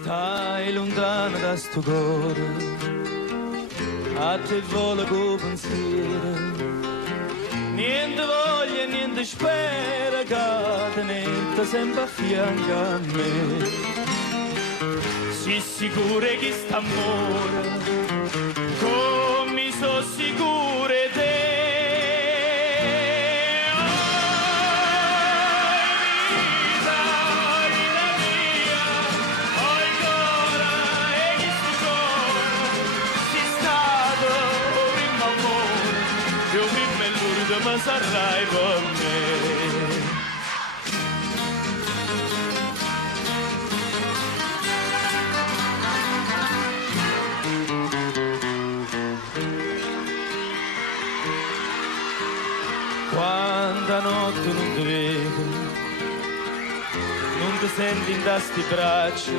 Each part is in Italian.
Stai lontano da sto cuore, a te vola con pensiero, niente voglia, niente spera, che tenete sempre a fianco a me. Si sicuro che st'amore, come so sicuro te. Ma sarai con me. Quanta notte non ti vedo, non ti senti in sti braccia,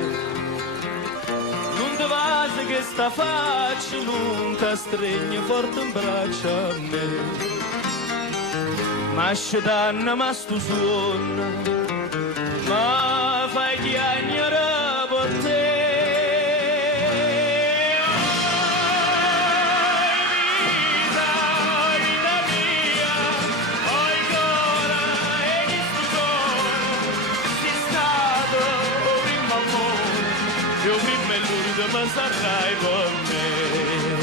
non ti vasi che sta faccia, non ti stringe forte in braccio a me. Ma scetanna, ma stu suono, ma fai chiagnare per te. Oh, vita mia, oh, cuore, e che stu cuore, sei stato prima amore, io prima e l'ultimo sarai con me.